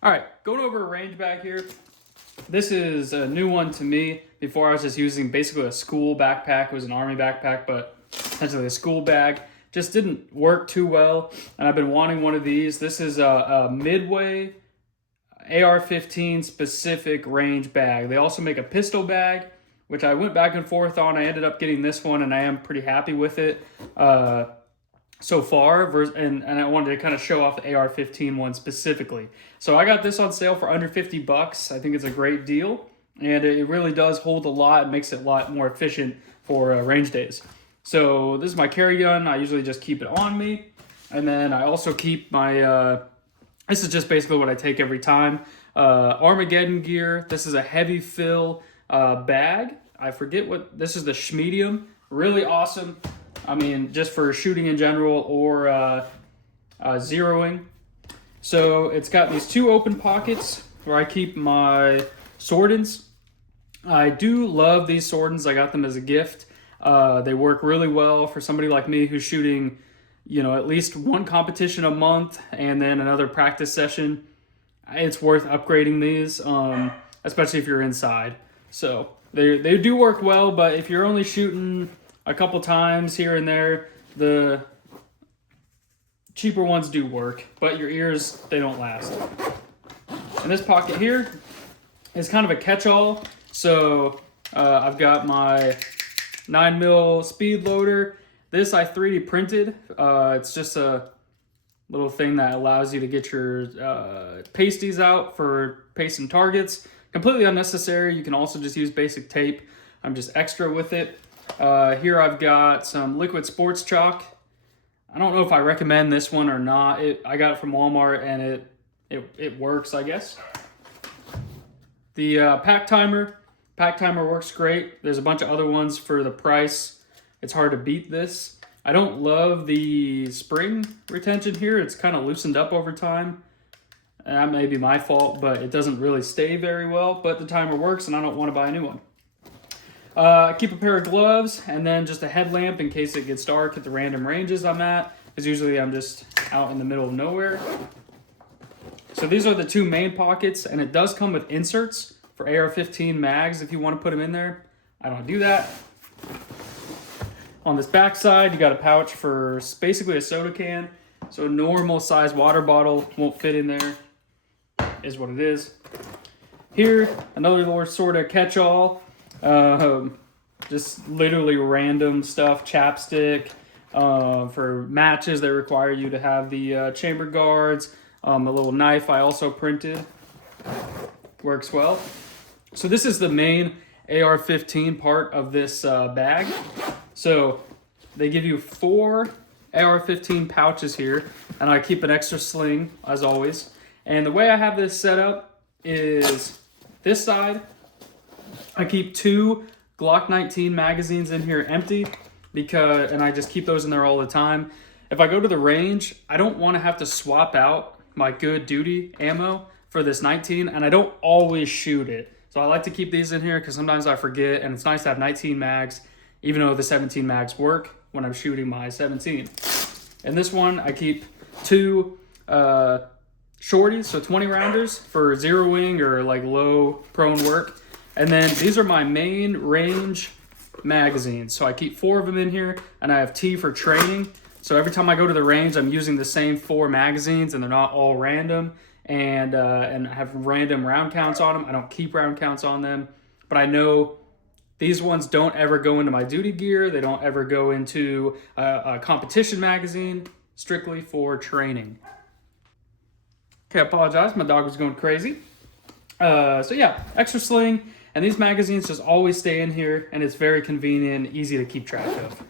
All right, going over a range bag here. This is a new one to me. Before I was just using basically a school backpack. It was an army backpack, but essentially a school bag. Just didn't work too well, and I've been wanting one of these. This is a Midway AR-15 specific range bag. They also make a pistol bag, which I went back and forth on. I ended up getting this one, and I am pretty happy with it so far. And I wanted to kind of show off the AR-15 one specifically. So I got this on sale for under 50 bucks. I think it's a great deal, and it really does hold a lot. It makes it a lot more efficient for range days. So this is my carry gun. I usually just keep it on me, and then I also keep my this is just basically what I take every time. Armageddon gear. This is a heavy fill bag. I forget what, this is the Schmedium. Really awesome. I mean, just for shooting in general or zeroing. So it's got these two open pockets where I keep my swordings. I do love these swordings. I got them as a gift. They work really well for somebody like me who's shooting, you know, at least one competition a month and then another practice session. It's worth upgrading these, especially if you're inside. So they do work well, but if you're only shooting a couple times here and there, the cheaper ones do work, but your ears, they don't last. And this pocket here is kind of a catch-all. So I've got my 9mm speed loader. This I 3D printed. It's just a little thing that allows you to get your pasties out for pasting targets. Completely unnecessary. You can also just use basic tape. I'm just extra with it. Here I've got some liquid sports chalk. I don't know if I recommend this one or not. I got it from Walmart and it works, I guess. The pack timer. Pack timer works great. There's a bunch of other ones for the price. It's hard to beat this. I don't love the spring retention here. It's kind of loosened up over time. That may be my fault, but it doesn't really stay very well. But the timer works and I don't want to buy a new one. I keep a pair of gloves and then just a headlamp in case it gets dark at the random ranges I'm at. Because usually I'm just out in the middle of nowhere. So these are the two main pockets, and it does come with inserts for AR-15 mags if you want to put them in there. I don't do that. On this back side, you got a pouch for basically a soda can. So a normal size water bottle won't fit in there, is what it is. Here, another little sort of catch-all. Just literally random stuff, chapstick. For matches, they require you to have the chamber guards. A little knife I also printed. Works well. So this is the main AR-15 part of this bag. So they give you 4 AR-15 pouches here, and I keep an extra sling as always. And the way I have this set up is this side, I keep 2 Glock 19 magazines in here empty and I just keep those in there all the time. If I go to the range, I don't want to have to swap out my good duty ammo for this 19, and I don't always shoot it. So I like to keep these in here because sometimes I forget, and it's nice to have 19 mags, even though the 17 mags work when I'm shooting my 17. And this one, I keep 2 shorties, so 20 rounders for zeroing or like low prone work. And then these are my main range magazines. So I keep 4 of them in here, and I have T for training. So every time I go to the range, I'm using the same 4 magazines, and they're not all random. And I have random round counts on them. I don't keep round counts on them, but I know these ones don't ever go into my duty gear. They don't ever go into a competition magazine, strictly for training. Okay, I apologize. My dog was going crazy. So yeah, extra sling. And these magazines just always stay in here, and it's very convenient and easy to keep track of.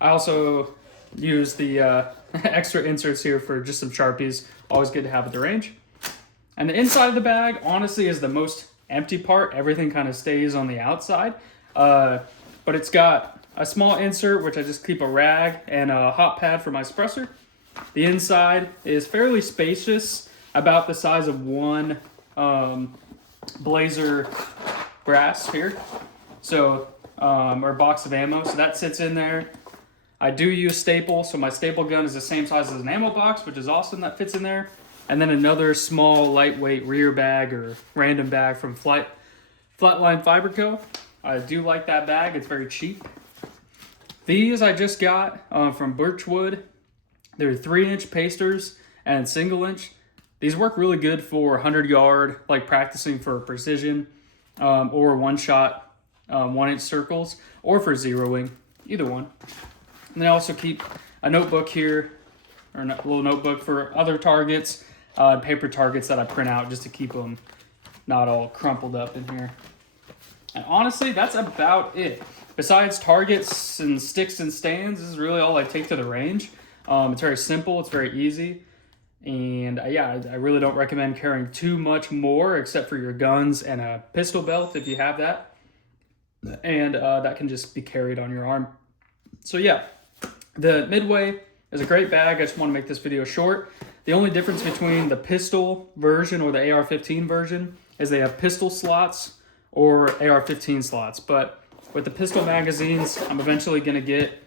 I also use the extra inserts here for just some Sharpies. Always good to have at the range. And the inside of the bag, honestly, is the most empty part. Everything kind of stays on the outside. But it's got a small insert, which I just keep a rag, and a hot pad for my suppressor. The inside is fairly spacious, about the size of one Blazer brass here. So, or box of ammo. So that sits in there. I do use staple, so my staple gun is the same size as an ammo box, which is awesome. That fits in there. and then another small lightweight rear bag or random bag from Flatline Fiber Co. I do like that bag. It's very cheap. These I just got from Birchwood. They're 3-inch pasters and single inch. These work really good for 100-yard, like practicing for precision, or one-shot 1-inch circles, or for zeroing, either one. And then I also keep a notebook here, or a little notebook for other targets, paper targets that I print out just to keep them not all crumpled up in here. And honestly, that's about it. Besides targets and sticks and stands, this is really all I take to the range. It's very simple, it's very easy. And yeah, I really don't recommend carrying too much more except for your guns and a pistol belt if you have that. And that can just be carried on your arm. So yeah, the Midway is a great bag. I just want to make this video short. The only difference between the pistol version or the AR-15 version is they have pistol slots or AR-15 slots. But with the pistol magazines, I'm eventually going to get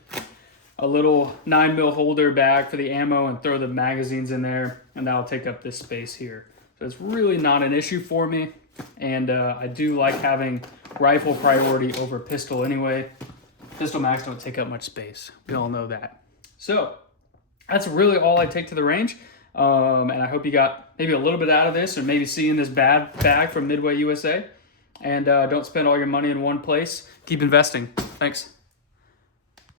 a little 9mm holder bag for the ammo and throw the magazines in there, and that'll take up this space here. So it's really not an issue for me, and I do like having rifle priority over pistol anyway. Pistol mags don't take up much space. We all know that. So that's really all I take to the range, and I hope you got maybe a little bit out of this, or maybe seeing this bag from Midway USA. And don't spend all your money in one place. Keep investing. Thanks.